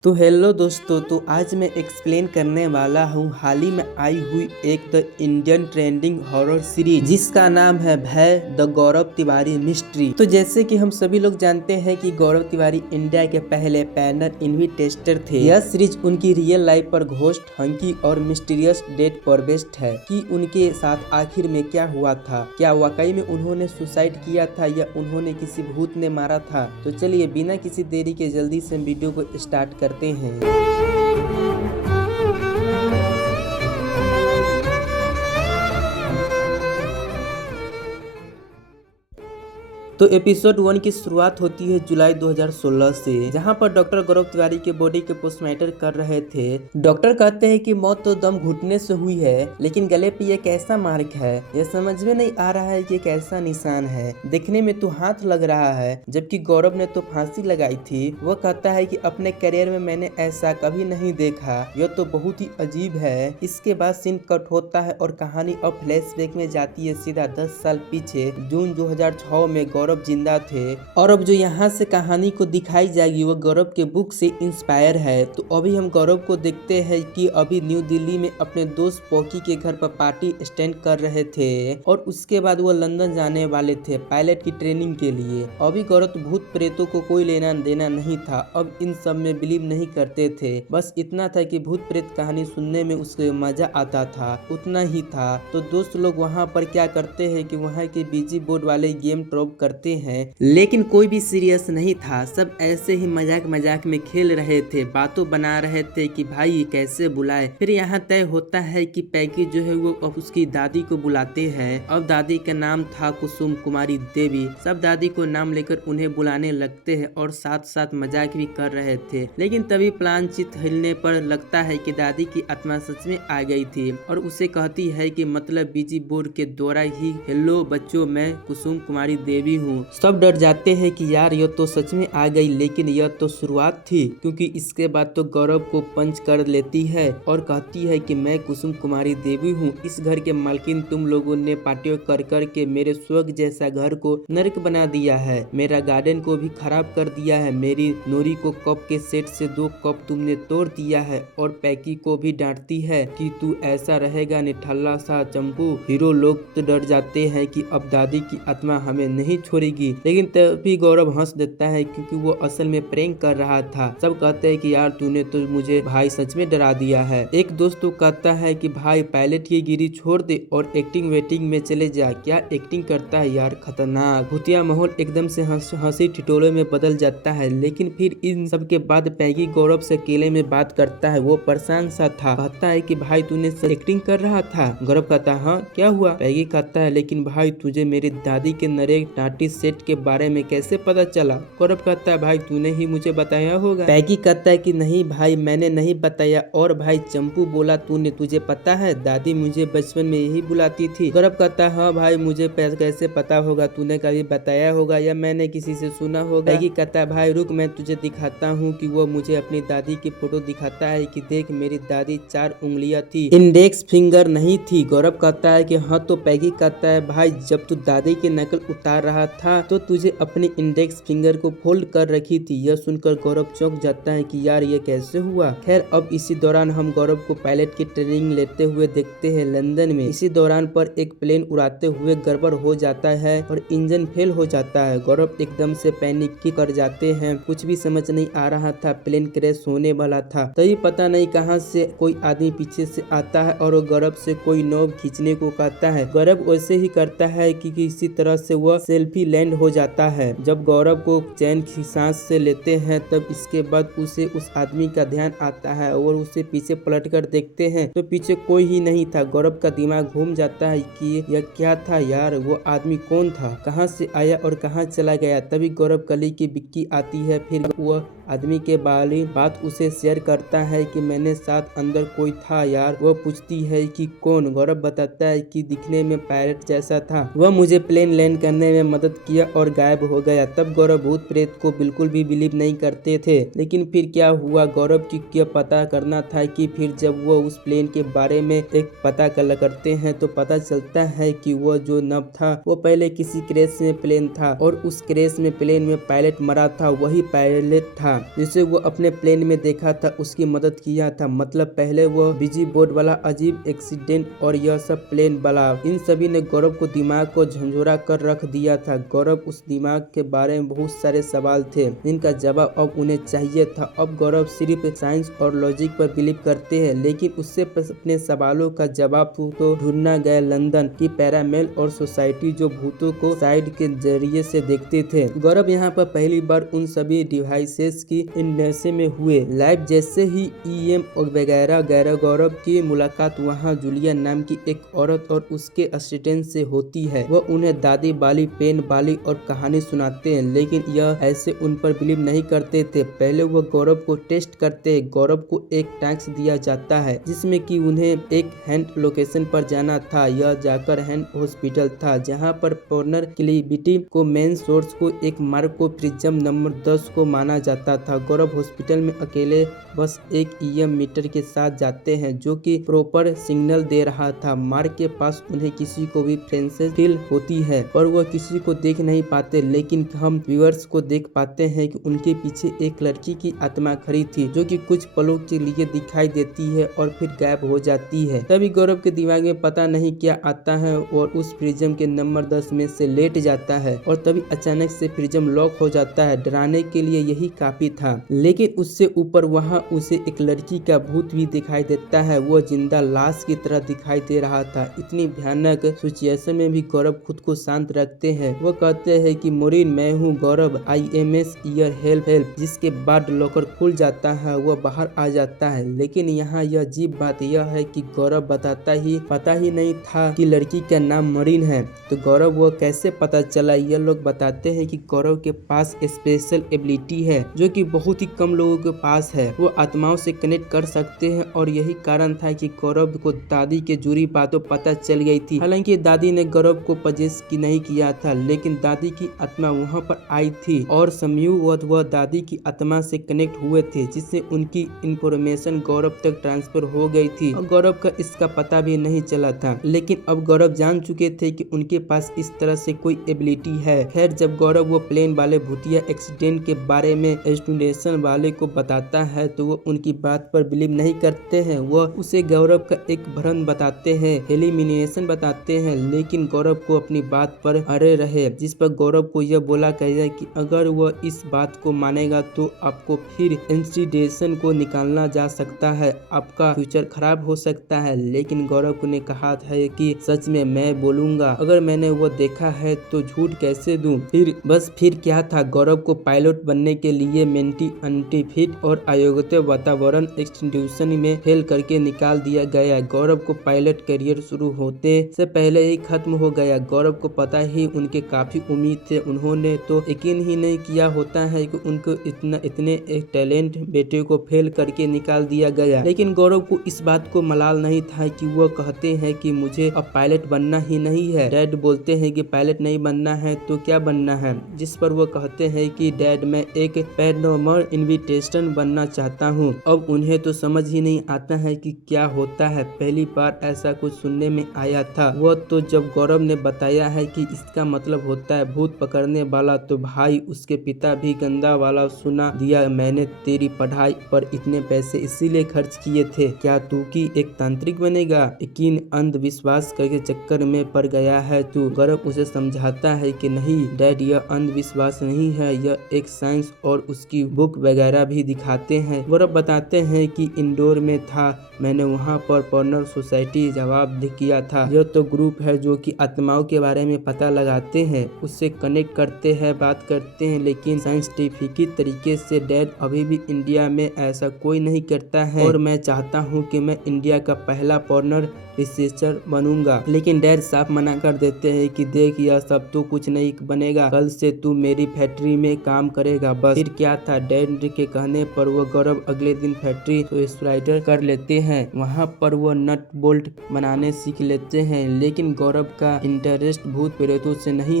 तो हेलो दोस्तों, तो आज मैं एक्सप्लेन करने वाला हूँ हाल ही में आई हुई एक the Indian trending horror series जिसका नाम है भय द गौरव तिवारी मिस्ट्री। तो जैसे कि हम सभी लोग जानते हैं कि गौरव तिवारी इंडिया के पहले पैनल इन्विटेस्टर थे। यह सीरीज उनकी रियल लाइफ पर घोस्ट, हंकी और मिस्टीरियस डेथ पर बेस्ड है कि उनके साथ आखिर में क्या हुआ था। क्या वाकई में उन्होंने सुसाइड किया था या उन्होंने किसी भूत ने मारा था। तो चलिए बिना किसी देरी के जल्दी से वीडियो को स्टार्ट करते हैं। तो एपिसोड 1 की शुरुआत होती है जुलाई 2016 से, जहां पर डॉक्टर गौरव तिवारी के बॉडी के पोस्टमार्टम कर रहे थे। डॉक्टर कहते हैं कि मौत तो दम घुटने से हुई है, लेकिन गले पे ये कैसा मार्क है, यह समझ में नहीं आ रहा है कि कैसा निशान है। देखने में तो हाथ लग रहा है, जबकि गौरव ने तो फांसी लगाई थी। वह कहता है कि अपने करियर में मैंने ऐसा कभी नहीं देखा, यह तो बहुत ही अजीब है। इसके बाद सीन कट होता है और कहानी अब फ्लैशबैक में जाती है सीधा 10 साल पीछे। जून 2006 में गौरव जिंदा थे और अब जो यहाँ से कहानी को दिखाई जाएगी वो गौरव के बुक से इंस्पायर है। तो अभी हम गौरव को देखते हैं कि अभी न्यू दिल्ली में अपने दोस्त पॉकी के घर पर पार्टी स्टैंड कर रहे थे और उसके बाद वो लंदन जाने वाले थे पायलट की ट्रेनिंग के लिए। अभी गौरव भूत प्रेतों को कोई लेना देना नहीं था, अब इन सब में बिलीव नहीं करते थे। बस इतना था कि भूत प्रेत कहानी सुनने में उसके मजा आता था, उतना ही था। तो दोस्त लोग वहाँ पर क्या करते हैं कि वहाँ के बीजी बोर्ड वाले गेम ड्रॉप करते हैं, लेकिन कोई भी सीरियस नहीं था। सब ऐसे ही मजाक मजाक में खेल रहे थे, बातों बना रहे थे कि भाई ये कैसे बुलाए। फिर यहाँ तय होता है कि पैकी जो है वो अब उसकी दादी को बुलाते हैं। अब दादी का नाम था कुसुम कुमारी देवी। सब दादी को नाम लेकर उन्हें बुलाने लगते हैं और साथ साथ मजाक भी कर रहे थे। लेकिन तभी प्लान चित हिलने पर लगता है कि दादी की आत्मा सच में आ गई थी और उसे कहती है कि मतलब बीजी बोर्ड के द्वारा ही, हेलो बच्चों, मैं कुसुम कुमारी देवी हूँ। सब डर जाते हैं कि यार यह तो सच में आ गई, लेकिन यह तो शुरुआत थी, क्योंकि इसके बाद तो गौरव को पंच कर लेती है और कहती है कि मैं कुसुम कुमारी देवी हूँ, इस घर के मालकिन। तुम लोगों ने पार्टियों कर कर के मेरे स्वर्ग जैसा घर को नरक बना दिया है, मेरा गार्डन को भी खराब कर दिया है, मेरी नोरी को कप के सेट से 2 कप तुमने तोड़ दिया है। और पैकी को भी डांटती है कि तू ऐसा रहेगा निठल्ला सा चंपू। हीरो लोग तो डर जाते हैं कि अब दादी की आत्मा हमें नहीं छोड़ेगी, लेकिन तभी गौरव हंस देता है क्योंकि वो असल में प्रैंक कर रहा था। सब कहते हैं कि यार तूने तो मुझे भाई सच में डरा दिया है। एक दोस्त तो कहता है कि भाई पायलट की गिरी छोड़ दे और एक्टिंग वेटिंग में चले जा। क्या एक्टिंग करता है यार, खतरनाक। भूतिया माहौल एकदम से हंसी ठिठोले में बदल जाता है। लेकिन फिर इन सब के बाद पैगी गौरव से अकेले में बात करता है। वो परेशान सा था, कहता है कि भाई तूने एक्टिंग कर रहा था। गौरव कहता है हाँ क्या हुआ। पैगी कहता है लेकिन भाई तुझे मेरी दादी के नरे टाटी सेट के बारे में कैसे पता चला। गौरव कहता है भाई तूने ही मुझे बताया होगा। पैगी कहता है कि नहीं भाई मैंने नहीं बताया। और भाई चंपू बोला तूने, तुझे पता है दादी मुझे बचपन में यही बुलाती थी। गौरव कहता है हाँ भाई मुझे कैसे पता होगा, तूने कभी बताया होगा या मैंने किसी से सुना होगा। पैगी कहता है भाई रुक मैं तुझे दिखाता हूँ कि वो मुझे अपनी दादी की फोटो दिखाता है कि देख मेरी दादी 4 उंगलियां थी, इंडेक्स फिंगर नहीं थी। गौरव कहता है कि हाँ। तो पैगी कहता है भाई जब तू दादी की नकल उतार रहा था तो तुझे अपनी इंडेक्स फिंगर को फोल्ड कर रखी थी। यह सुनकर गौरव चौंक जाता है कि यार ये कैसे हुआ। खैर अब इसी दौरान हम गौरव को पायलट की ट्रेनिंग लेते हुए देखते हैं लंदन में। इसी दौरान पर एक प्लेन उड़ाते हुए गड़बड़ हो जाता है और इंजन फेल हो जाता है। गौरव एकदम से पैनिक कर जाते हैं, कुछ भी समझ नहीं आ रहा था, प्लेन क्रैश होने वाला था। तभी पता नहीं कहां से कोई आदमी पीछे से आता है और गौरव से कोई नोब खींचने को कहता है। गौरव वैसे ही करता है कि किसी तरह से वह सेल्फी लैंड हो जाता है। जब गौरव को चैन की सांस से लेते हैं तब इसके बाद उसे उस आदमी का ध्यान आता है और उसे पीछे पलट कर देखते हैं तो पीछे कोई ही नहीं था। गौरव का दिमाग घूम जाता है कि यह क्या था यार, वो आदमी कौन था, कहां से आया और कहां चला गया। तभी गौरव कली की बिक्की आती है। फिर वह आदमी के बाली बात उसे शेयर करता है कि मैंने साथ अंदर कोई था यार। वह पूछती है कि कौन। गौरव बताता है कि दिखने में पायलट जैसा था, वह मुझे प्लेन लैंड करने में मदद मदद किया और गायब हो गया। तब गौरव भूत प्रेत को बिल्कुल भी बिलीव नहीं करते थे। लेकिन फिर क्या हुआ, गौरव की क्या पता करना था कि फिर जब वो उस प्लेन के बारे में एक पता करते हैं तो पता चलता है कि वो जो नभ था वो पहले किसी क्रैश में प्लेन था और उस क्रैश में प्लेन में पायलट मरा था, वही पायलट था जिसे वो अपने प्लेन में देखा था, उसकी मदद किया था। मतलब पहले वो बिजी बोर्ड वाला अजीब एक्सीडेंट और यह सब प्लेन वाला, इन सभी ने गौरव को दिमाग को झंझोरा कर रख दिया था। गौरव उस दिमाग के बारे में बहुत सारे सवाल थे जिनका जवाब अब उन्हें चाहिए था। अब गौरव सिर्फ साइंस और लॉजिक पर बिलीव करते हैं, लेकिन उससे अपने सवालों का जवाब तो ढूंढना गया लंदन की पैरामेल और सोसाइटी जो भूतों को साइड के जरिए से देखते थे। गौरव यहाँ पर पहली बार उन सभी डिवाइसेस की इंडस्ट्री में हुए लाइव, जैसे ही EM और वगैरह वगैरह। गौरव की मुलाकात वहाँ जूलिया नाम की एक औरत और उसके असिस्टेंट से होती है। वह उन्हें दादी बाली, पेन बाली और कहानी सुनाते हैं, लेकिन यह ऐसे उन पर बिलीव नहीं करते थे। पहले वह गौरव को टेस्ट करते हैं। गौरव को एक टास्क दिया जाता है जिसमें कि उन्हें एक हैंड लोकेशन पर जाना था। यह जाकर हैंड हॉस्पिटल था जहाँ पर पॉर्नर क्लिविटी को मेन सोर्स को एक मार्ग को प्रिज्म नंबर 10 को माना जाता था। गौरव हॉस्पिटल में अकेले बस एक EM मीटर के साथ जाते हैं जो कि प्रॉपर सिग्नल दे रहा था। मार्ग के पास उन्हें किसी को भी फ्रेंसेस फील होती है पर वह किसी को देख नहीं पाते, लेकिन हम व्यूअर्स को देख पाते हैं कि उनके पीछे एक लड़की की आत्मा खड़ी थी जो कि कुछ पलों के लिए दिखाई देती है और फिर गायब हो जाती है। तभी गौरव के दिमाग में पता नहीं क्या आता है और उस प्रिज्म के नंबर 10 में से लेट जाता है और तभी अचानक से प्रिज्म लॉक हो जाता है। डराने के लिए यही काफी था, लेकिन उससे ऊपर वहाँ उसे एक लड़की का भूत भी दिखाई देता है। वो जिंदा लाश की तरह दिखाई दे रहा था। इतनी भयानक सिचुएशन में भी गौरव खुद को शांत रखते हैं। वो कहते हैं कि मोरिन, मैं हूँ गौरव, IMS ईयर हेल्प हेल्प। जिसके बाद लॉकर खुल जाता है, वो बाहर आ जाता है। लेकिन यहाँ यह अजीब बात यह है कि गौरव पता ही नहीं था कि लड़की का नाम मोरिन है। तो गौरव वो कैसे पता चला? यह लोग बताते हैं कि गौरव के पास स्पेशल एबिलिटी है जो कि बहुत ही कम लोगों के पास है। वो आत्माओं से कनेक्ट कर सकते हैं और यही कारण था कि गौरव को दादी के जुड़ी बातों पता चल गई थी। हालांकि दादी ने गौरव को पजेस की नहीं किया था, लेकिन दादी की आत्मा वहाँ पर आई थी और समयूवत वह दादी की आत्मा से कनेक्ट हुए थे, जिससे उनकी इंफॉर्मेशन गौरव तक ट्रांसफर हो गई थी और गौरव का इसका पता भी नहीं चला था। लेकिन अब गौरव जान चुके थे कि उनके पास इस तरह से कोई एबिलिटी है। खैर, जब गौरव वो प्लेन वाले भूतिया एक्सीडेंट के बारे में स्टूडेंट वाले को बताता है तो वो उनकी बात पर बिलीव नहीं करते हैं। वो उसे गौरव का एक भ्रम बताते हैं, एलिमिनेशन बताते हैं, लेकिन गौरव को अपनी बात पर अड़े रहे, जिस पर गौरव को यह बोला गया कि अगर वह इस बात को मानेगा तो आपको फिर इंस्टीट्यूशन को निकालना जा सकता है, आपका फ्यूचर खराब हो सकता है। लेकिन गौरव ने कहा था कि सच में मैं बोलूंगा, अगर मैंने वो देखा है तो झूठ कैसे दूं। फिर क्या था, गौरव को पायलट बनने के लिए मेंटी अनफिट और अयोग्य वातावरण इंस्टीट्यूशन में फेल करके निकाल दिया गया। गौरव को पायलट करियर शुरू होते से पहले ही खत्म हो गया। गौरव को पता ही उनके काफी उम्मीद थे, उन्होंने तो यकीन ही नहीं किया होता है कि उनको इतने एक टैलेंट बेटे को फेल करके निकाल दिया गया। लेकिन गौरव को इस बात को मलाल नहीं था कि वो कहते हैं कि मुझे अब पायलट बनना ही नहीं है। डैड बोलते हैं कि पायलट नहीं बनना है तो क्या बनना है, जिस पर वो कहते हैं कि डैड मैं एक पैरानॉर्मल इन्विटेशन बनना चाहता हूँ। अब उन्हें तो समझ ही नहीं आता है कि क्या होता है। पहली बार ऐसा कुछ सुनने में आया था वो तो जब गौरव ने बताया है कि इसका मतलब होता है भूत पकड़ने वाला, तो भाई उसके पिता भी गंदा वाला सुना दिया। मैंने तेरी पढ़ाई पर इतने पैसे इसीलिए खर्च किए थे, क्या तू की एक तांत्रिक बनेगा? यकीन अंधविश्वास करके चक्कर में पड़ गया है तू। गौरव उसे समझाता है कि नहीं डैड, यह अंधविश्वास नहीं है, यह एक साइंस और उसकी बुक वगैरह भी दिखाते हैं। गौरव बताते हैं कि इंडोर में था, मैंने वहाँ पर पॉर्नर सोसाइटी जवाब किया था। यह तो ग्रुप है जो कि आत्माओं के बारे में पता लगाते हैं, उससे कनेक्ट करते हैं, बात करते हैं, लेकिन साइंटिफिक तरीके से। डैड, अभी भी इंडिया में ऐसा कोई नहीं करता है और मैं चाहता हूँ कि मैं इंडिया का पहला पॉर्नर रिसर्चर बनूंगा। लेकिन डैड साफ मना कर देते हैं कि देख यह सब तो कुछ नहीं बनेगा, कल से तू मेरी फैक्ट्री में काम करेगा बस। फिर क्या था, डैड के कहने पर वो गौरव अगले दिन फैक्ट्री तो स्प्राइडर कर लेते हैं। वहाँ पर वो नट बोल्ट बनाने सीख लेते हैं, लेकिन गौरव का इंटरेस्ट भूत प्रेतों से नहीं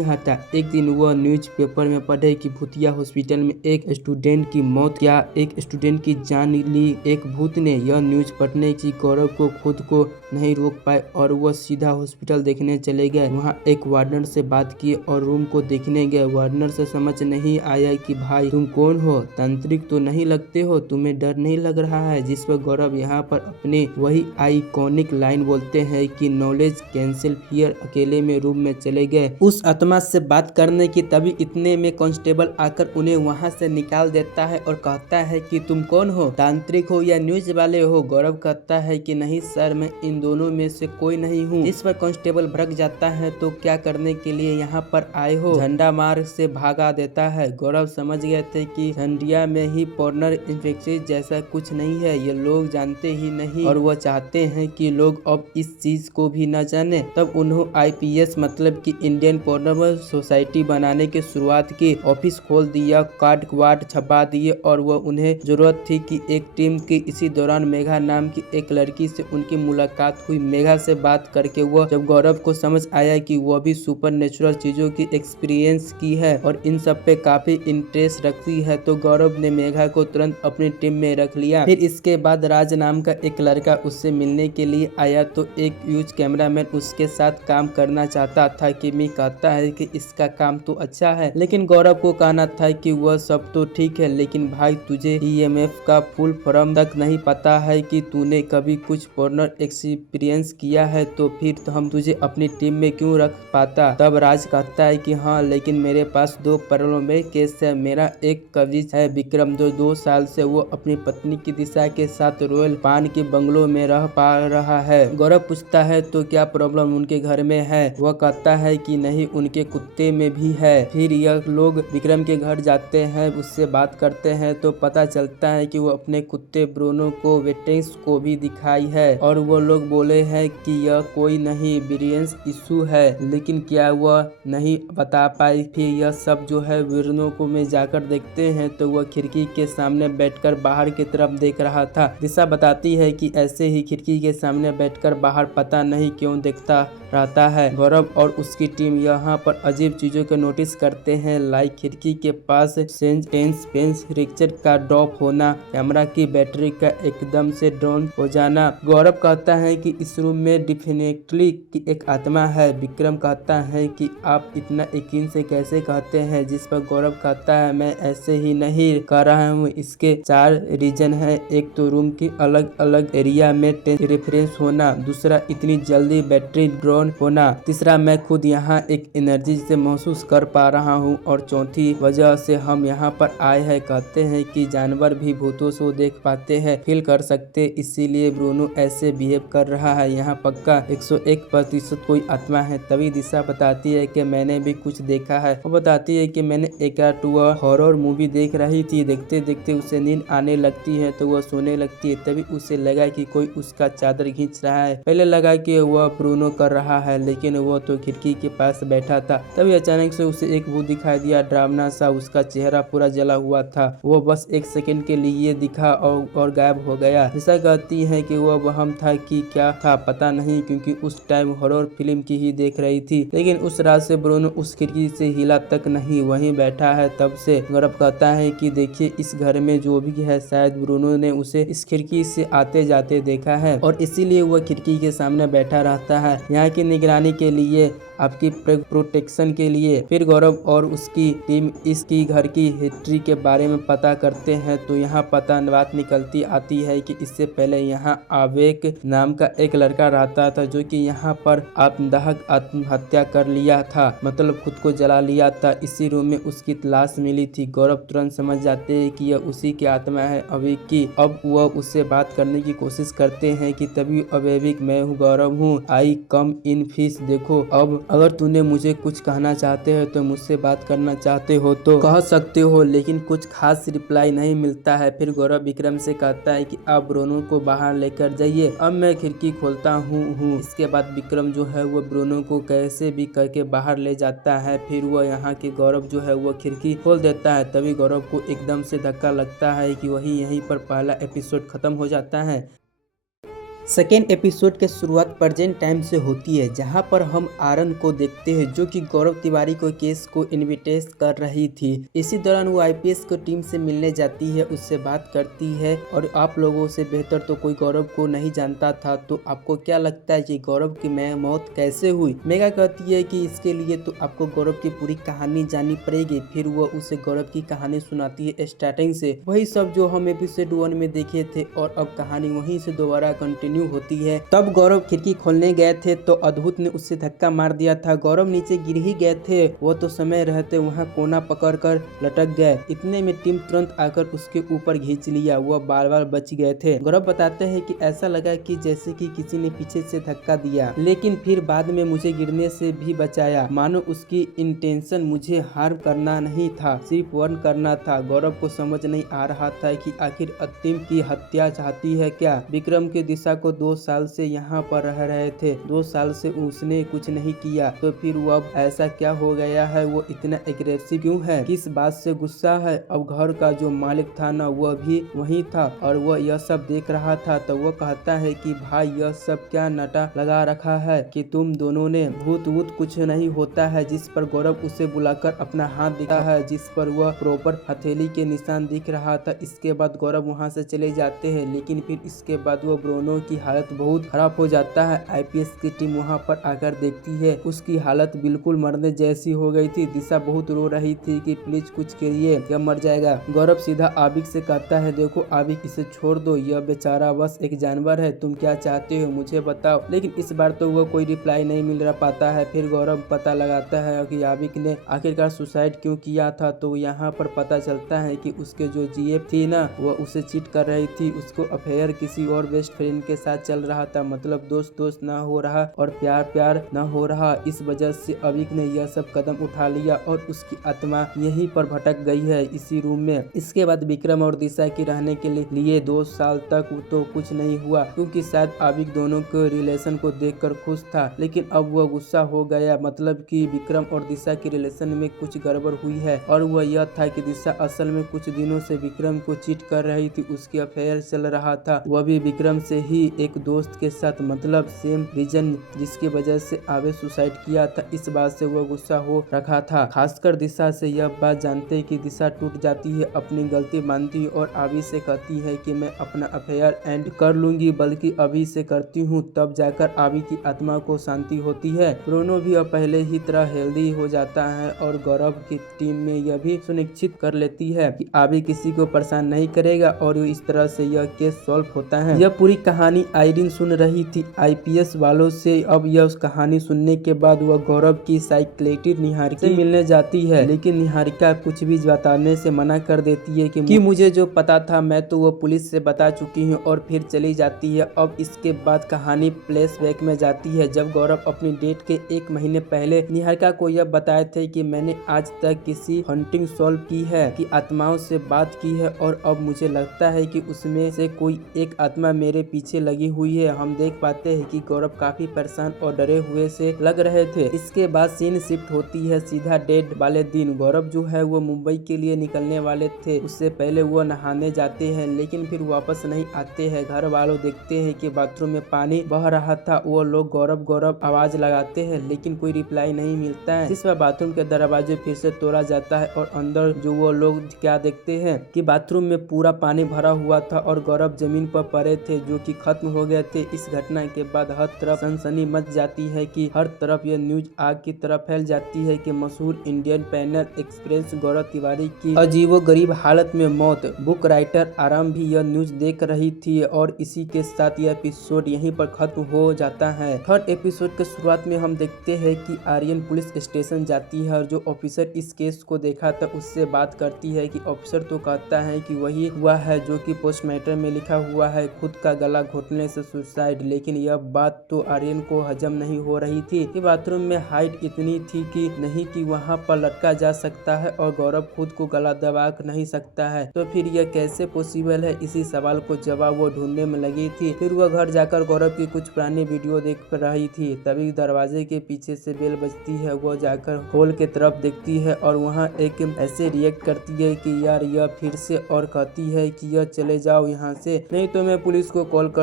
नहीं हटा। एक दिन वह न्यूज़पेपर में पढ़े कि भूतिया हॉस्पिटल में एक स्टूडेंट की मौत, क्या एक स्टूडेंट की जान ली एक भूत ने। यह न्यूज़ पढ़ने की गौरव को खुद को नहीं रोक पाए और वह सीधा हॉस्पिटल देखने चले गए। वहाँ एक वार्डन से बात की और रूम को देखने गए। वार्डन से समझ नहीं आया कि भाई तुम कौन हो, तांत्रिक तो नहीं लगते हो, तुम्हें डर नहीं लग रहा है। जिस पर गौरव यहाँ पर अपने वही आइकॉनिक लाइन बोलते हैं कि नॉलेज कैंसिल फियर। अकेले में रूम में चले गए उस आत्मा से बात करने की। तभी इतने में कांस्टेबल आकर उन्हें वहाँ से निकाल देता है और कहता है कि तुम कौन हो, तांत्रिक हो या न्यूज वाले हो। गौरव कहता है कि नहीं सर, मैं इन दोनों में से कोई नहीं हूँ। इस पर कांस्टेबल भड़क जाता है, तो क्या करने के लिए यहाँ पर आए हो। झंडा मार से भागा देता है। गौरव समझ गए थे कि झंडिया में ही पॉर्नर इन्फेक्शन जैसा कुछ नहीं है, ये लोग जानते ही नहीं और वह चाहते हैं कि लोग अब इस चीज को भी न जाने। तब उन्होंने IPS मतलब कि इंडियन पॉर्नर सोसाइटी बनाने की शुरुआत की। ऑफिस खोल दिया, कार्ड वार्ड छपा दिए और वह उन्हें जरूरत थी कि एक टीम की। इसी दौरान मेघा नाम की एक लड़की से उनकी मुलाकात हुई। मेघा से बात करके वह जब गौरव को समझ आया कि वह भी सुपर नेचुरल चीजों की एक्सपीरियंस की है और इन सब पे काफी इंटरेस्ट रखती है, तो गौरव ने मेघा को तुरंत अपनी टीम में रख लिया। फिर इसके बाद राज नाम का एक लड़का उससे मिलने के लिए आया, तो एक यूज कैमरामैन उसके साथ काम करना चाहता था। किमी कहता है कि इसका काम तो अच्छा है, लेकिन गौरव को कहना था कि वह सब तो ठीक है, लेकिन भाई तुझे EMF का फुल फॉर्म तक नहीं पता है कि तूने कभी कुछ पॉर्नर एक्सपीरियंस किया है, तो फिर तो हम तुझे अपनी टीम में क्यों रख पाता। तब राज कहता है कि हाँ, लेकिन मेरे पास 2 प्रॉब्लम केस है। मेरा एक कजिन है विक्रम, जो 2 साल से वो अपनी पत्नी की दिशा के साथ रॉयल पान के बंगलों में रह पा रहा है। गौरव पूछता है तो क्या प्रॉब्लम उनके घर में है। वह कहता है कि नहीं, उनके कुत्ते में भी है। फिर यह लोग विक्रम के घर जाते हैं, उससे बात करते हैं, तो पता चलता है कि वो अपने कुत्ते ब्रूनो को वेटेंस को भी दिखाई है और वो लोग बोले हैं कि यह कोई नहीं ब्रिलियंस इशू है, लेकिन क्या वह नहीं बता पाई। फिर यह सब जो है ब्रूनो को में जाकर देखते हैं, तो वह खिड़की के सामने बैठकर बाहर की तरफ देख रहा था। दिशा बताती है कि ऐसे ही खिड़की के सामने बैठकर बाहर पता नहीं क्यों देखता रहता है। गौरव और उसकी टीम यहाँ पर अजीब चीजों को नोटिस करते हैं, लाइक खिड़की के पास पेंस रिक्चर का ड्रॉप होना, कैमरा की बैटरी का एकदम से डाउन हो जाना। गौरव कहता है कि इस रूम में डेफिनेटली एक आत्मा है। विक्रम कहता है कि आप इतना यकीन से कैसे कहते हैं, जिस पर गौरव कहता है मैं ऐसे ही नहीं कह रहा हूँ, इसके 4 रीजन है। एक तो रूम की अलग अलग एरिया में रेफरेंस होना, दूसरा इतनी जल्दी बैटरी ड्रॉन होना, तीसरा मैं खुद यहाँ एक एनर्जी से महसूस कर पा रहा हूँ, और चौथी वजह से हम यहाँ पर आए हैं। कहते हैं कि जानवर भी भूतों को देख पाते हैं, फील कर सकते, इसीलिए ब्रूनो ऐसे बिहेव कर रहा है। यहाँ पक्का 101% कोई आत्मा है। तभी दिशा बताती है कि मैंने भी कुछ देखा है। वो बताती है कि मैंने एक हॉरर मूवी देख रही थी, देखते देखते उसे नींद आने लगती है, तो वह सोने लगती है। तभी उसे लगा कि कोई उसका चादर खींच रहा है। पहले लगा कि वह ब्रूनो कर रहा है, लेकिन वह तो खिड़की के पास बैठा था। तभी अचानक से उसे एक भूत दिखाई दिया, डरावना सा। उसका चेहरा पूरा जला हुआ था। वो बस 1 सेकंड के लिए दिखा और गायब हो गया। दिशा कहती है कि वह वहम था कि क्या था पता नहीं, क्योंकि उस टाइम हॉरर फिल्म की ही देख रही थी। लेकिन उस रात से ब्रूनो उस खिड़की से हिला तक नहीं, वहीं बैठा है तब से। गौरव कहता है कि देखिए, इस घर में जो भी है, शायद ब्रूनो ने उसे इस खिड़की से आते जाते देखा है और इसीलिए वह खिड़की के सामने बैठा रहता है, यहाँ की निगरानी के लिए, आपकी प्रोटेक्शन के लिए। फिर गौरव और उसकी टीम इसकी घर की हिस्ट्री के बारे में पता करते हैं, तो यहाँ बात निकलती आती है कि इससे पहले यहाँ आवेक नाम का एक लड़का रहता था, जो कि यहाँ पर आत्महत्या कर लिया था, मतलब खुद को जला लिया था। इसी रूम में उसकी लाश मिली थी। गौरव तुरंत समझ जाते हैं कि यह उसी की आत्मा है, अवेक की। अब वह उससे बात करने की कोशिश करते हैं कि तभी अवेक, मैं हूँ गौरव हूँ, आई कम इन फिश। देखो, अब अगर तूने मुझे कुछ कहना चाहते हो, तो मुझसे बात करना चाहते हो तो कह सकते हो, लेकिन कुछ खास रिप्लाई नहीं मिलता है। फिर गौरव विक्रम से कहता है कि आप ब्रूनो को बाहर लेकर जाइए, अब मैं खिड़की खोलता हूँ। इसके बाद विक्रम जो है वो ब्रूनो को कैसे भी करके बाहर ले जाता है। फिर वह यहाँ के गौरव जो है वो खिड़की खोल देता है। तभी गौरव को एकदम से धक्का लगता है कि वही यहीं पर पहला एपिसोड खत्म हो जाता है। सेकेंड एपिसोड के शुरुआत प्रेजेंट टाइम से होती है, जहां पर हम आरन को देखते हैं जो कि गौरव तिवारी को केस को इन्विटेट कर रही थी। इसी दौरान वो आईपीएस को टीम से मिलने जाती है, उससे बात करती है और आप लोगों से बेहतर तो कोई गौरव को नहीं जानता था, तो आपको क्या लगता है कि गौरव की मौत कैसे हुई। मेगा कहती है कि इसके लिए तो आपको गौरव की पूरी कहानी जाननी पड़ेगी। फिर वो उसे गौरव की कहानी सुनाती है स्टार्टिंग से, वही सब जो हम एपिसोड 1 में देखे थे, और अब कहानी वहीं से दोबारा कंटिन्यू होती है। तब गौरव खिड़की खोलने गए थे तो अद्भुत ने उससे धक्का मार दिया था। गौरव नीचे गिर ही गए थे, वो तो समय रहते वहाँ कोना पकड़कर लटक गए। इतने में टीम तुरंत आकर उसके ऊपर खींच लिया, वह बार बार बच गए थे। गौरव बताते हैं कि ऐसा लगा कि जैसे कि किसी ने पीछे से धक्का दिया, लेकिन फिर बाद में मुझे गिरने से भी बचाया। मानो उसकी इंटेंशन मुझे हार्म करना नहीं था, सिर्फ वार्न करना था। गौरव को समझ नहीं आ रहा था कि आखिर अंतिम की हत्या चाहती है क्या। विक्रम की दिशा को 2 साल से यहाँ पर रह रहे थे, 2 साल से उसने कुछ नहीं किया, तो फिर वो अब ऐसा क्या हो गया है, वो इतना एग्रेसिव क्यों है, किस बात से गुस्सा है। अब घर का जो मालिक था ना, वह भी वही था और वह यह सब देख रहा था। तो वह कहता है कि भाई यह सब क्या नटा लगा रखा है कि तुम दोनों ने, भूत वूत कुछ नहीं होता है। जिस पर गौरव उसे बुलाकर अपना हाथ दिखा है, जिस पर वह प्रॉपर हथेली के निशान दिख रहा था। इसके बाद गौरव वहाँ से चले जाते हैं, लेकिन फिर इसके बाद वो ब्रोनो की हालत बहुत खराब हो जाता है। आईपीएस की टीम वहां पर आकर देखती है, उसकी हालत बिल्कुल मरने जैसी हो गई थी। दिशा बहुत रो रही थी कि प्लीज कुछ करिए, यह मर जाएगा। गौरव सीधा आबिक से कहता है, देखो आबिक इसे छोड़ दो, यह बेचारा बस एक जानवर है, तुम क्या चाहते हो मुझे बताओ। लेकिन इस बार तो वह कोई रिप्लाई नहीं मिल रहा पाता है। फिर गौरव पता लगाता है कि आबिक ने आखिरकार सुसाइड क्यों किया था। तो यहाँ पर पता चलता है कि उसके जो जीएफ थी ना, वह उसे चीट कर रही थी, उसको अफेयर किसी और बेस्ट फ्रेंड के साथ चल रहा था। मतलब दोस्त दोस्त ना हो रहा और प्यार प्यार ना हो रहा। इस वजह से अबिक ने यह सब कदम उठा लिया और उसकी आत्मा यहीं पर भटक गई है, इसी रूम में। इसके बाद विक्रम और दिशा की रहने के लिए 2 साल तक तो कुछ नहीं हुआ, क्योंकि शायद आबिक दोनों के रिलेशन को देखकर खुश था। लेकिन अब वह गुस्सा हो गया, मतलब कि विक्रम और दिशा के रिलेशन में कुछ गड़बड़ हुई है। और वह यह था कि दिशा असल में कुछ दिनों से विक्रम को चीट कर रही थी, उसकी अफेयर चल रहा था, वह भी विक्रम से ही, एक दोस्त के साथ। मतलब सेम रीजन जिसकी वजह से आवे सुसाइड किया था। इस बात से वह गुस्सा हो रखा था। खासकर दिशा से यह बात जानते कि दिशा टूट जाती है, अपनी गलती मानती है और आवी से कहती है कि मैं अपना अफेयर एंड कर लूंगी, बल्कि अभी से करती हूँ, तब जाकर आवी की आत्मा को शांति होती है। ब्रोनो भी अब पहले ही तरह हेल्दी हो जाता है और गौरव की टीम में यह भी सुनिश्चित कर लेती है कि आवी किसी को परेशान नहीं करेगा और इस तरह से यह केस सॉल्व होता है। यह पूरी कहानी आयरिन सुन रही थी आईपीएस वालों से। अब यह उस कहानी सुनने के बाद वह गौरव की साइकियाट्रिस्ट निहारिका से मिलने जाती है, लेकिन निहारिका कुछ भी बताने से मना कर देती है कि मुझे जो पता था मैं तो वो पुलिस से बता चुकी हूँ, और फिर चली जाती है। अब इसके बाद कहानी फ्लैशबैक में जाती है, जब गौरव अपनी डेट के 1 महीने पहले निहारिका को यह बताए थे कि मैंने आज तक किसी हंटिंग सॉल्व की है, कि आत्माओं से बात की है, और अब मुझे लगता है कि उसमें से कोई एक आत्मा मेरे पीछे लगी हुई है। हम देख पाते हैं कि गौरव काफी परेशान और डरे हुए से लग रहे थे। इसके बाद सीन शिफ्ट होती है सीधा डेट वाले दिन। गौरव जो है वो मुंबई के लिए निकलने वाले थे, उससे पहले वो नहाने जाते हैं, लेकिन फिर वापस नहीं आते हैं। घर वालों देखते हैं कि बाथरूम में पानी बह रहा था, वो लोग गौरव गौरव आवाज लगाते हैं, लेकिन कोई रिप्लाई नहीं मिलता है। इस बार बाथरूम के दरवाजे फिर से तोड़ा जाता है और अंदर जो वो लोग क्या देखते हैं कि बाथरूम में पूरा पानी भरा हुआ था और गौरव जमीन पर पड़े थे, जो कि खत्म हो गए थे। इस घटना के बाद हर तरफ सनसनी मच जाती है कि हर तरफ यह न्यूज आग की तरह फैल जाती है कि मशहूर इंडियन पैनल एक्सप्रेस गौरव तिवारी की अजीबो गरीब हालत में मौत। बुक राइटर आराम भी यह न्यूज देख रही थी और इसी के साथ यह एपिसोड यहीं पर खत्म हो जाता है। थर्ड एपिसोड के शुरुआत में हम देखते हैं कि आर्यन पुलिस स्टेशन जाती है और जो ऑफिसर इस केस को देखा था उससे बात करती है कि ऑफिसर तो कहता है कि वही हुआ है जो कि पोस्टमार्टम में लिखा हुआ है, खुद का गला घोटने से सुसाइड। लेकिन यह बात तो आर्यन को हजम नहीं हो रही थी कि बाथरूम में हाइट इतनी थी कि नहीं कि वहां पर लटका जा सकता है और गौरव खुद को गला दबा नहीं सकता है, तो फिर यह कैसे पॉसिबल है। इसी सवाल को जवाब वो ढूंढने में लगी थी। फिर वह घर जाकर गौरव की कुछ पुरानी वीडियो देख रही थी, तभी दरवाजे के पीछे से बेल बजती है। वो जाकर हॉल के तरफ देखती है और वहाँ एक ऐसे रिएक्ट करती है कि यार यह फिर से, और कहती है कि यह चले जाओ यहाँ से, नहीं तो मैं पुलिस को कॉल कर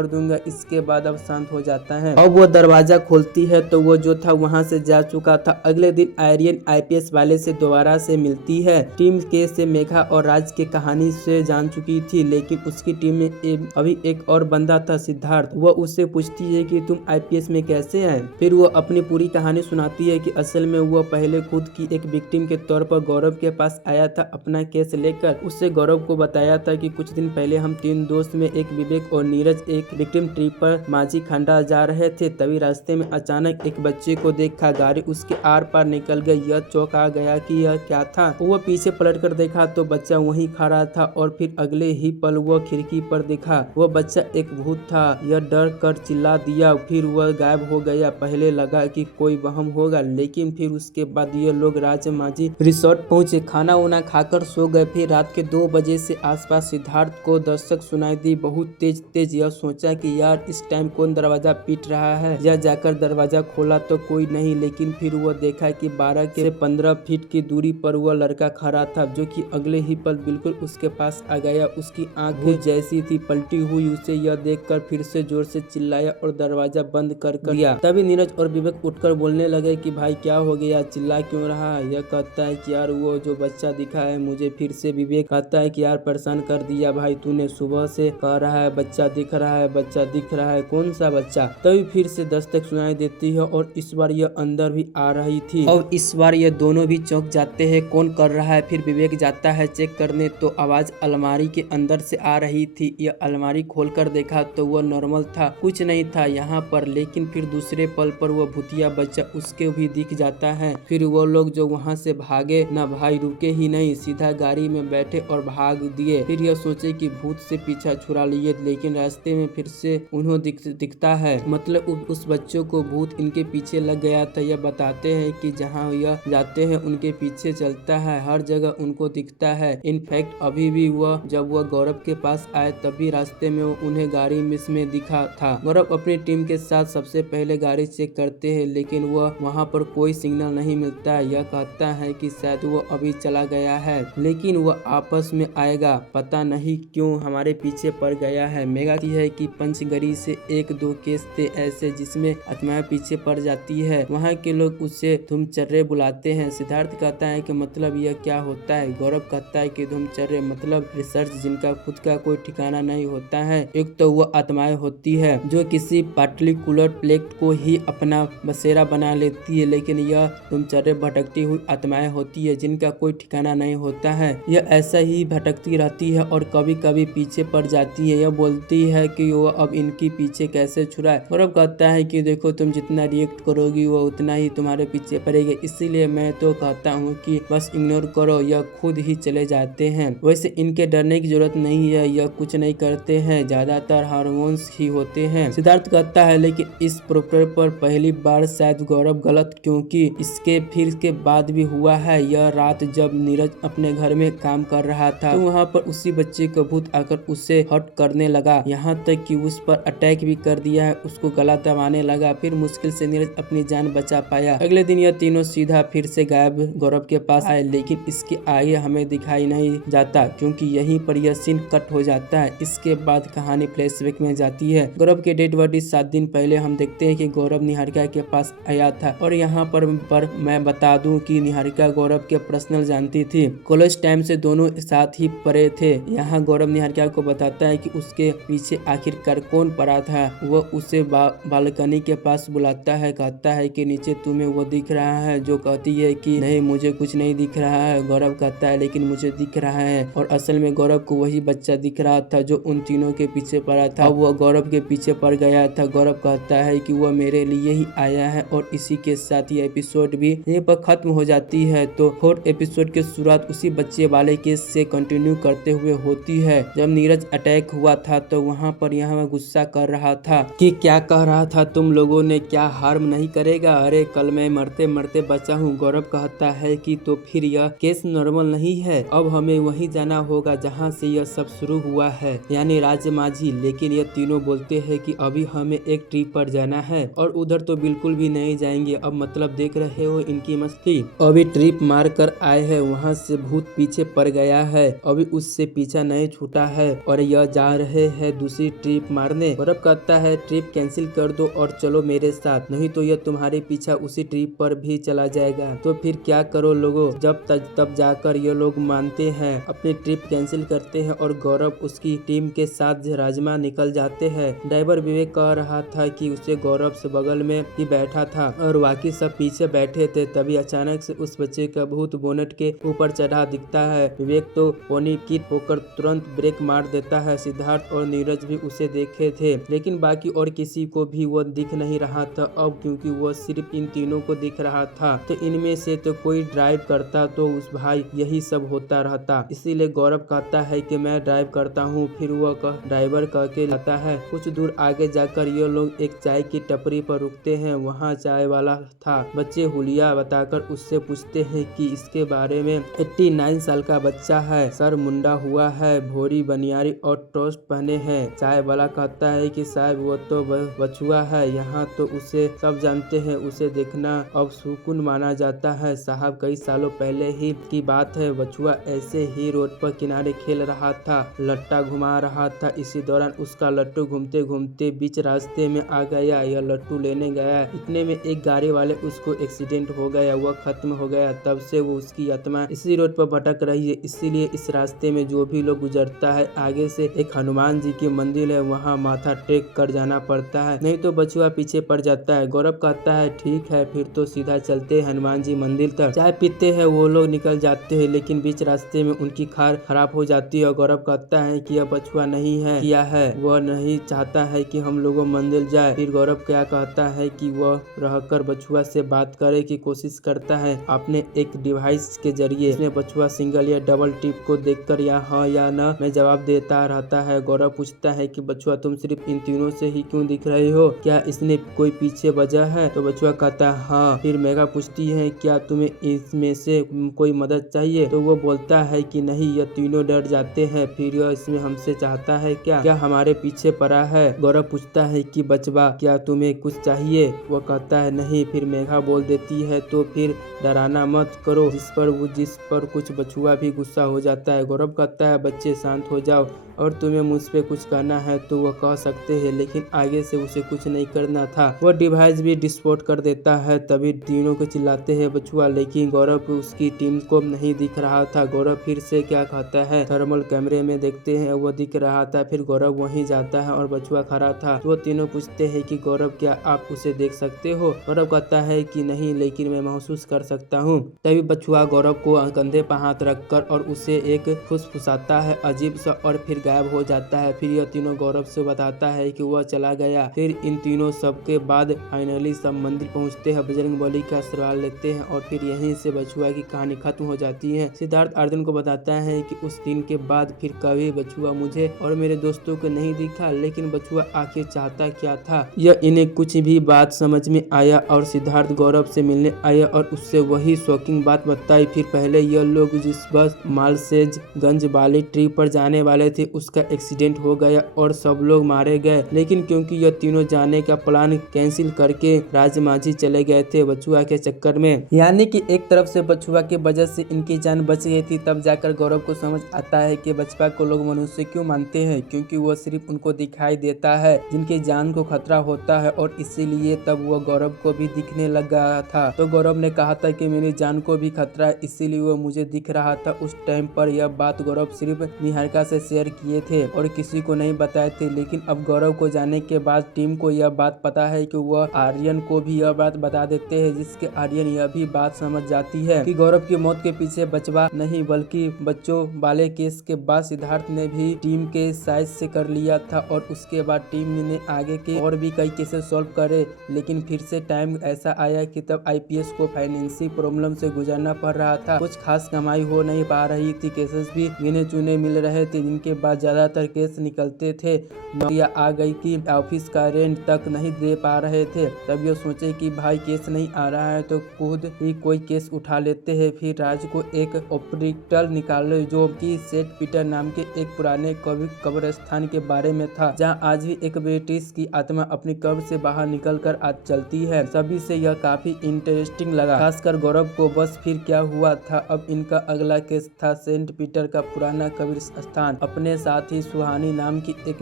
दूंगा, इसके बाद अब शांत हो जाता है। अब वो दरवाजा खोलती है तो वो जो था वहाँ से जा चुका था। अगले दिन आर्यन IPS वाले से दोबारा से मिलती है। टीम के से मेघा और राज के कहानी से जान चुकी थी, लेकिन उसकी टीम में अभी एक और बंदा था, सिद्धार्थ। वो उससे पूछती है कि तुम IPS में कैसे आए। फिर वो अपनी पूरी कहानी सुनाती है कि असल में वो पहले खुद की एक विक्टिम के तौर पर गौरव के पास आया था अपना केस लेकर। उससे गौरव को बताया था कि कुछ दिन पहले हम 3 दोस्त में एक विवेक और नीरज एक विक्टिम ट्रिप पर माझी खंडा जा रहे थे। तभी रास्ते में अचानक एक बच्चे को देखा, गाड़ी उसके आर पार निकल गई। यह चौंका गया कि यह क्या था। वो पीछे पलट कर देखा तो बच्चा वहीं खड़ा था और फिर अगले ही पल वो खिड़की पर दिखा। वो बच्चा एक भूत था। यह डर कर चिल्ला दिया, फिर वह गायब हो गया। पहले लगा कि कोई वहम होगा, लेकिन फिर उसके बाद ये लोग राज माझी रिसोर्ट पहुंचे, खाना वाना खाकर सो गए। फिर रात के 2 बजे से आसपास सिद्धार्थ को दस्तक सुनाई दी, बहुत तेज तेज। यह सोचा कि यार इस टाइम कौन दरवाजा पीट रहा है। यह जाकर दरवाजा खोला तो कोई नहीं, लेकिन फिर वह देखा कि 12 से 15 फीट की दूरी पर वह लड़का खड़ा था, जो कि अगले ही पल बिल्कुल उसके पास आ गया। उसकी आंखें जैसी थी पलटी हुई। उसे यह देखकर फिर से जोर से चिल्लाया और दरवाजा बंद कर दिया। तभी नीरज और विवेक उठकर बोलने लगे कि भाई क्या हो गया, चिल्ला क्यों रहा है। यह कहता है कि यार वो जो बच्चा दिखा है मुझे। फिर से विवेक कहता है कि यार परेशान कर दिया भाई तूने, सुबह से कह रहा है बच्चा दिख रहा है, बच्चा दिख रहा है, कौन सा बच्चा। तभी फिर से दस्तक सुनाई देती है और इस बार यह अंदर भी आ रही थी। और इस बार ये दोनों भी चौंक जाते हैं, कौन कर रहा है। फिर विवेक जाता है चेक करने तो आवाज अलमारी के अंदर से आ रही थी। यह अलमारी खोलकर देखा तो वह नॉर्मल था, कुछ नहीं था यहाँ पर। लेकिन फिर दूसरे पल पर वह भूतिया बच्चा उसके भी दिख जाता है। फिर वो लोग जो वहाँ से भागे ना भाई, रुके ही नहीं, सीधा गाड़ी में बैठे और भाग दिए। फिर यह सोचे कि भूत से पीछा छुड़ा लिए, लेकिन रास्ते में फिर से उन्हें दिखता है। मतलब उस बच्चों को भूत इनके पीछे लग गया था। यह बताते हैं कि जहाँ यह जाते हैं उनके पीछे चलता है, हर जगह उनको दिखता है। इनफैक्ट अभी भी वह जब वह गौरव के पास आए तभी रास्ते में उन्हें गाड़ी में दिखा था। गौरव अपनी टीम के साथ सबसे पहले गाड़ी चेक करते हैं, लेकिन वह वहाँ पर कोई सिग्नल नहीं मिलता है। यह कहता है कि शायद वो अभी चला गया है, लेकिन वह आपस में आएगा, पता नहीं क्यों हमारे पीछे पड़ गया है। मेघा कहती है कि पंचगढ़ी से 1-2 केस थे ऐसे जिसमें आत्माएं पीछे पड़ जाती है, वहाँ के लोग उसे धूमचर्रे बुलाते हैं। सिद्धार्थ कहता है कि मतलब यह क्या होता है। गौरव कहता है कि धूमचर्रे मतलब रिसर्च जिनका खुद का कोई ठिकाना नहीं होता है। एक तो वह आत्माएं होती है जो किसी पार्टिकुलर प्लेट को ही अपना बसेरा बना लेती है, लेकिन यह धूमचर्रे भटकती हुई आत्माएं होती है जिनका कोई ठिकाना नहीं होता है। यह ऐसा ही भटकती रहती है और कभी कभी पीछे पड़ जाती है। यह बोलती है कि वो अब इनकी पीछे कैसे छुड़ाए। गौरव कहता है कि देखो तुम जितना रिएक्ट करोगी वो उतना ही तुम्हारे पीछे पड़ेगा, इसीलिए मैं तो कहता हूँ कि बस इग्नोर करो, यह खुद ही चले जाते हैं। वैसे इनके डरने की जरूरत नहीं है, यह कुछ नहीं करते हैं, ज्यादातर हार्मोन्स ही होते हैं। सिद्धार्थ कहता है लेकिन इस प्रॉपर पर पहली बार शायद गौरव गलत, क्योंकि इसके फिर के बाद भी हुआ है। यह रात जब नीरज अपने घर में काम कर रहा था तो वहाँ पर उसी बच्चे का भूत आकर उसे हर्ट करने लगा, यहाँ तक कि उस पर अटैक भी कर दिया है, उसको गला दबाने लगा। फिर मुश्किल से नीरज अपनी जान बचा पाया। अगले दिन यह तीनों सीधा फिर से गायब गौरव के पास आए, लेकिन इसके आगे हमें दिखाई नहीं जाता क्योंकि यहीं पर यह सीन कट हो जाता है। इसके बाद कहानी फ्लैशबैक में जाती है। गौरव के डेड बॉडी 7 दिन पहले हम देखते हैं कि गौरव निहारिका के पास आया था। और यहाँ पर मैं बता दूं कि निहारिका गौरव के पर्सनल जानती थी, कॉलेज टाइम से दोनों साथ ही पढ़े थे। यहाँ गौरव निहारिका को बताता है कि उसके पीछे आखिरकार कौन पड़ा था। वह उसे बालकनी के पास बुलाता है, कहता है कि नीचे तुम्हें वो दिख रहा है, जो कहती है कि नहीं मुझे कुछ नहीं दिख रहा है। गौरव कहता है लेकिन मुझे दिख रहा है, और असल में गौरव को वही बच्चा दिख रहा था जो उन तीनों के पीछे पड़ा था। वह गौरव के पीछे पड़ गया था। गौरव कहता है कि वह मेरे लिए ही आया है, और इसी के साथ ये एपिसोड भी यहीं पर खत्म हो जाती है। तो 4th एपिसोड की शुरुआत उसी बच्चे वाले केस से कंटिन्यू करते हुए होती है। जब नीरज अटैक हुआ था तो वहाँ पर यह गुस्सा कर रहा था कि क्या कह रहा था, तुम लोगों ने क्या हार्म नहीं करेगा, अरे कल मैं मरते मरते बचा हूँ। गौरव कहता है कि तो फिर यह केस नॉर्मल नहीं है, अब हमें वहीं जाना होगा जहाँ से यह सब शुरू हुआ है, यानी राज माझी। लेकिन ये तीनों बोलते हैं कि अभी हमें एक ट्रिप पर जाना है, और उधर तो बिल्कुल भी नहीं जाएंगे। अब मतलब देख रहे हो इनकी मस्ती, अभी ट्रिप मार कर आए हैं, वहाँ से भूत पीछे पड़ गया है, अभी उससे पीछा नहीं छूटा है, और यह जा रहे हैं दूसरी ट्रिप ट्रिप मारने। गौरव कहता है ट्रिप कैंसिल कर दो और चलो मेरे साथ, नहीं तो यह तुम्हारे पीछे उसी ट्रिप पर भी चला जाएगा। तो फिर क्या करो लोगो। जब तक तब जाकर ये लोग मानते हैं, अपनी ट्रिप कैंसिल करते हैं और गौरव उसकी टीम के साथ राजमा निकल जाते हैं। ड्राइवर विवेक कह रहा था कि उसे गौरव से बगल में ही बैठा था और बाकी सब पीछे बैठे थे। तभी अचानक से उस बच्चे का भूत बोनट के ऊपर चढ़ा दिखता है। विवेक तो पैनिकित होकर तुरंत ब्रेक मार देता है। सिद्धार्थ और नीरज भी उसे देखे थे, लेकिन बाकी और किसी को भी वो दिख नहीं रहा था अब, क्योंकि वो सिर्फ इन तीनों को दिख रहा था। तो इनमें से तो कोई ड्राइव करता तो उस भाई यही सब होता रहता। इसीलिए गौरव कहता है कि मैं ड्राइव करता हूँ। फिर वह ड्राइवर कह के लाता है। कुछ दूर आगे जाकर ये लोग एक चाय की टपरी पर रुकते हैं। वहाँ चाय वाला था। बच्चे हुलिया बताकर उससे पूछते हैं कि इसके बारे में। 89 साल का बच्चा है, सर मुंडा हुआ है, भोरी बनियारी और टोस्ट पहने हैं। चाय वाला कहता है कि साहब वो तो बछुआ है, यहाँ तो उसे सब जानते हैं, उसे देखना अब सुकून माना जाता है। साहब कई सालों पहले ही की बात है, बछुआ ऐसे ही रोड पर किनारे खेल रहा था, लट्टा घुमा रहा था। इसी दौरान उसका लट्टू घूमते घूमते बीच रास्ते में आ गया। यह लट्टू लेने गया, इतने में एक गाड़ी वाले उसको एक्सीडेंट हो गया, वह खत्म हो गया। तब से वो उसकी आत्मा इसी रोड पर भटक रही है। इसीलिए इस रास्ते में जो भी लोग गुजरता है, आगे से एक हनुमान जी की मंदिर है, वहाँ माथा टेक कर जाना पड़ता है, नहीं तो बछुआ पीछे पड़ जाता है। गौरव कहता है ठीक है, फिर तो सीधा चलते हैं हनुमान जी मंदिर तक। चाय पीते हैं वो लोग, निकल जाते हैं, लेकिन बीच रास्ते में उनकी कार खराब हो जाती है और गौरव कहता है कि यह बछुआ नहीं है किया है, वह नहीं चाहता है कि हम लोगों मंदिर जाए। फिर गौरव क्या कहता है कि वह रहकर बछुआ से बात करे की कोशिश करता है अपने एक डिवाइस के जरिए। इसमें बछुआ सिंगल या डबल टिप को देखकर या हाँ या न में जवाब देता रहता है। गौरव पूछता है कि बछुआ तुम सिर्फ इन तीनों से ही क्यों दिख रहे हो, क्या इसने कोई पीछे वजह है? तो बछुआ कहता है हाँ। फिर मेघा पूछती है क्या तुम्हें इसमें से कोई मदद चाहिए? तो वो बोलता है कि नहीं, यह तीनों डर जाते हैं, फिर यह इसमें हमसे चाहता है क्या हमारे पीछे पड़ा है? गौरव पूछता है कि बचवा क्या तुम्हें कुछ चाहिए? वो कहता है नहीं। फिर मेघा बोल देती है तो फिर डराना मत करो, जिस पर कुछ बछुआ भी गुस्सा हो जाता है। गौरव कहता है बच्चे शांत हो जाओ, और तुम्हें मुझ पे कुछ कहना है तो वह कह सकते हैं, लेकिन आगे से उसे कुछ नहीं करना था। वह डिवाइस भी डिस्पोर्ट कर देता है। तभी तीनों को चिल्लाते हैं बछुआ, लेकिन गौरव को उसकी टीम को नहीं दिख रहा था। गौरव फिर से क्या कहता है, थर्मल कैमरे में देखते हैं, वो दिख रहा था। फिर गौरव वहीं जाता है और बछुआ खड़ा था। वो तीनों पूछते हैं कि गौरव क्या आप उसे देख सकते हो? गौरव कहता है कि नहीं, लेकिन मैं महसूस कर सकता हूँ। तभी बछुआ गौरव को कंधे पर हाथ रखकर और उसे एक फुसफुसाता है अजीब सा, और फिर गायब हो जाता है। फिर यह तीनों गौरव से बताता है कि वह चला गया। फिर इन तीनों सबके बाद फाइनली सब मंदिर पहुंचते हैं, बजरंगबली का आशीर्वाद लेते हैं और फिर यहीं से बछुआ की कहानी खत्म हो जाती है। सिद्धार्थ अर्जुन को बताता है कि उस दिन के बाद फिर कभी बछुआ मुझे और मेरे दोस्तों को नहीं दिखा, लेकिन बछुआ आखिर चाहता क्या था, यह इन्हें कुछ भी बात समझ में आया और सिद्धार्थ गौरव से मिलने आया और उससे वही शॉकिंग बात बताई। फिर पहले यह लोग जिस बस मालसेजगंज वाली ट्रिप पर जाने वाले थे, उसका एक्सीडेंट हो गया और सब लोग मारे गए, लेकिन क्योंकि यह तीनों जाने का प्लान कैंसिल करके राजमाझी चले गए थे बछुआ के चक्कर में, यानी कि एक तरफ से बछुआ की वजह से इनकी जान बच गई थी। तब जाकर गौरव को समझ आता है कि बछुआ को लोग मनुष्य क्यों मानते हैं, क्योंकि वह सिर्फ उनको दिखाई देता है जिनकी जान को खतरा होता है, और इसीलिए तब वह गौरव को भी दिखने लग गया था। तो गौरव ने कहा था कि मेरी जान को भी खतरा है, इसीलिए वह मुझे दिख रहा था। उस टाइम पर यह बात गौरव सिर्फ निहारिका से शेयर किए थे और किसी को नहीं बताए थे, लेकिन अब गौरव को जाने के बाद टीम को यह बात पता है कि वह आर्यन को भी यह बात बता देते हैं, जिसके आर्यन यह भी बात समझ जाती है कि गौरव की मौत के पीछे बचवा नहीं बल्कि बच्चों वाले केस के बाद सिद्धार्थ ने भी टीम के साइज से कर लिया था, और उसके बाद टीम ने आगे के और भी कई केसेस सॉल्व करे। लेकिन फिर से टाइम ऐसा आया कि तब आईपीएस को फाइनेंशियल प्रॉब्लम से गुजरना पड़ रहा था, कुछ खास कमाई हो नहीं पा रही थी, केसेस भी गिने चुने मिल रहे थे, जिनके बाद ज्यादातर केस निकलते थे। नौकरियां आ गई कि ऑफिस का रेंट तक नहीं दे पा रहे थे। तब ये सोचे कि भाई केस नहीं आ रहा है तो खुद ही कोई केस उठा लेते हैं। फिर राज को एक ऑपरेटर निकाले जो कि सेंट पीटर नाम के एक पुराने कब्रिस्तान के बारे में था, जहां आज भी एक ब्रिटिश की आत्मा अपनी कब्र से बाहर निकल कर आज चलती है। सभी से यह काफी इंटरेस्टिंग लगा, खासकर गौरव को। बस फिर क्या हुआ था, अब इनका अगला केस था सेंट पीटर का पुराना कब्रिस्तान। अपने साथ ही सुहानी नाम की एक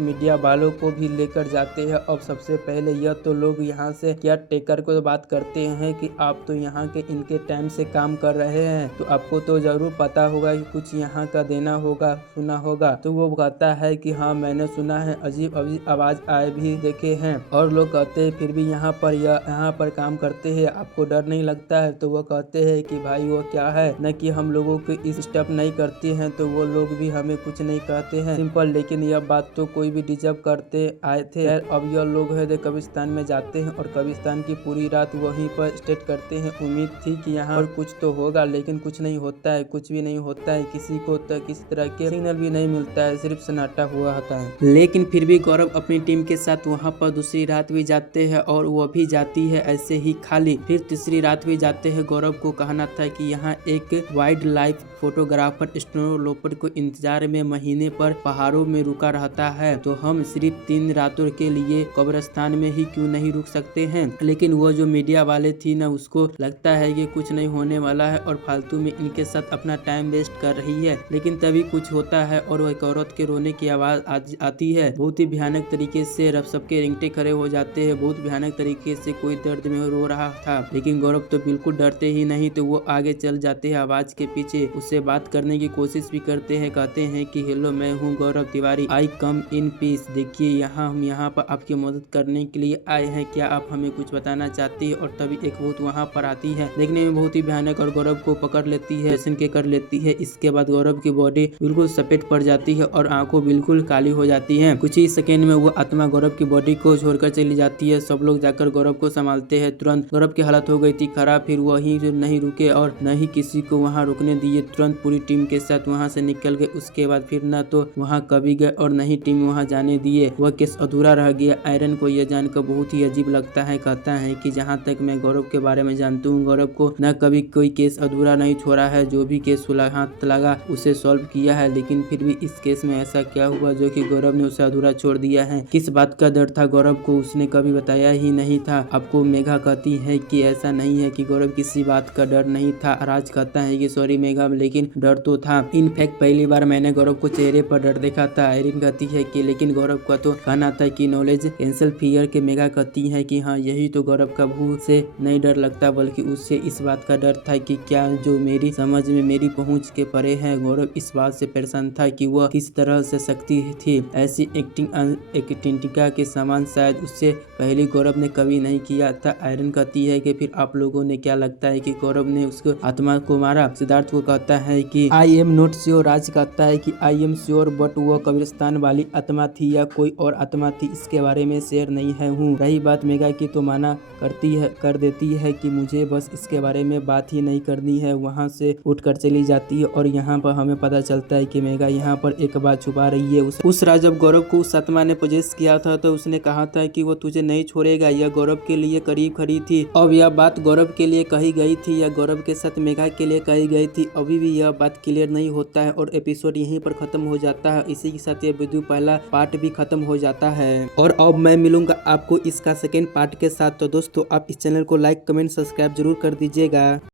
मीडिया वालों को भी लेकर जाते हैं। अब सबसे पहले यह तो लोग यहाँ से केयर टेकर को बात करते हैं कि आप तो यहाँ के इनके टाइम से काम कर रहे हैं, तो आपको तो जरूर पता होगा कि कुछ यहाँ का देना होगा, सुना होगा। तो वो कहता है कि हाँ मैंने सुना है, अजीब अजीब आवाज आए भी देखे हैं। और लोग कहते हैं फिर भी यहाँ पर काम करते हैं, आपको डर नहीं लगता है? तो वो कहते हैं कि भाई वो क्या है न कि हम लोगों को इस स्टेप नहीं करते हैं तो वो लोग भी हमें कुछ नहीं कहते हैं, सिंपल। लेकिन यह बात तो कोई भी डिजर्व करते आए थे। अब यह लोग है कब्रिस्तान में जाते हैं और कब्रिस्तान की पूरी रात वहीं पर स्टे करते हैं। उम्मीद थी कि यहाँ पर कुछ तो होगा, लेकिन कुछ नहीं होता है, कुछ भी नहीं होता है। किसी को तो किसी तरह के सिग्नल भी नहीं मिलता है, सिर्फ सन्नाटा हुआ होता है। लेकिन फिर भी गौरव अपनी टीम के साथ वहाँ पर दूसरी रात भी जाते हैं और वो भी जाती है ऐसे ही खाली। फिर तीसरी रात भी जाते हैं। गौरव को कहना था कि यहाँ एक वाइल्ड लाइफ फोटोग्राफर स्नो लोपर को इंतजार में महीने पर पहाड़ों में रुका रहता है, तो हम सिर्फ 3 रातों के लिए कब्रिस्तान में ही क्यों नहीं रुक सकते हैं। लेकिन वो जो मीडिया वाले थी ना, उसको लगता है कि कुछ नहीं होने वाला है और फालतू में इनके साथ अपना टाइम वेस्ट कर रही है। लेकिन तभी कुछ होता है और वह एक औरत के रोने की आवाज आती है। बहुत ही भयानक तरीके से रब सबके रिंगटे खड़े हो जाते हैं। बहुत भयानक तरीके से कोई दर्द में रो रहा था, लेकिन गौरव तो बिल्कुल डरते ही नहीं। तो वो आगे चल जाते हैं आवाज के पीछे, उससे बात करने की कोशिश भी करते हैं। कहते हैं कि हेलो, मैं हूँ गौरव तिवारी, आई कम इन पीस। देखिए हम यहाँ पर आपकी मदद करने के लिए आए हैं, क्या आप हमें कुछ बताना चाहती है? और तभी एक भूत वहाँ पर आती है, देखने में बहुत ही भयानक, और गौरव को पकड़ लेती है, दर्शन के कर लेती है। इसके बाद गौरव की बॉडी बिल्कुल सफेद पड़ जाती है और आंखों बिल्कुल काली हो जाती है। कुछ ही सेकेंड में वो आत्मा गौरव की बॉडी को छोड़कर चली जाती है। सब लोग जाकर गौरव को संभालते हैं। तुरंत गौरव की हालत हो गई थी खराब, फिर वही जो नहीं रुके और न ही किसी को वहाँ रुकने दिए। तुरंत पूरी टीम के साथ वहाँ से निकल गए। उसके बाद फिर न तो वहाँ कभी गए और न ही टीम वहाँ जाने दिए। वह केस अधूरा रह गया। आयरन को यह जानकर बहुत ही अजीब लगता है। कहता है कि जहाँ तक मैं गौरव के बारे में जानती हूँ, गौरव को न कभी कोई केस अधूरा नहीं छोड़ा है। जो भी केस हाथ लगा उसे सॉल्व किया है, लेकिन फिर भी इस केस में ऐसा क्या हुआ जो कि गौरव ने उसे अधूरा छोड़ दिया है? किस बात का डर था गौरव को, उसने कभी बताया ही नहीं था। आपको मेघा कहती है कि ऐसा नहीं है कि गौरव किसी बात का डर नहीं था। राज कहता है कि सॉरी मेघा, लेकिन डर तो था। इनफैक्ट पहली बार मैंने गौरव को चेहरे पर डर देखा था। आयरन कहती है कि लेकिन गौरव का तो कहना था कि नॉलेज कैंसल फियर के। मेघा कहती है कि हाँ, यही तो गौरव का भूत से नहीं डर लगता, बल्कि उससे इस बात का डर था कि क्या जो मेरी समझ में, मेरी पहुंच के परे है। गौरव इस बात से परेशान था कि वह किस तरह से शक्ति थी। ऐसी एक्टिंग के समान शायद उससे पहले गौरव ने कभी नहीं किया था। आयरन कहती है कि फिर आप लोगों ने क्या लगता है कि गौरव ने उसको आत्मा को मारा? सिद्धार्थ को कहता है कि आई एम नॉट श्योर। राज कहता है कि आई एम श्योर, बट वो कब्रिस्तान वाली आत्मा थी या कोई और आत्मा थी, इसके बारे में शेयर नहीं है हूँ। रही बात मेघा की, तो माना कर देती है कि मुझे बस इसके बारे में बात ही नहीं करनी है। वहाँ से उठकर चली जाती है और यहाँ पर हमें पता चलता है कि मेघा यहाँ पर एक बात छुपा रही है। उस रात जब गौरव को उस आत्मा ने पोजेस किया था तो उसने कहा था कि वो तुझे नहीं छोड़ेगा। यह गौरव के लिए करीब खड़ी थी। अब यह बात गौरव के लिए कही गई थी या गौरव के साथ मेघा के लिए कही गई थी, अभी भी यह बात क्लियर नहीं होता है और एपिसोड यहीं पर खत्म हो जाता है। इसी के साथ ये वीडियो पहला पार्ट भी खत्म हो जाता है और अब मैं मिलूंगा आपको इसका सेकेंड पार्ट के साथ। तो दोस्तों आप इस चैनल को लाइक, कमेंट, सब्सक्राइब जरूर कर दीजिएगा।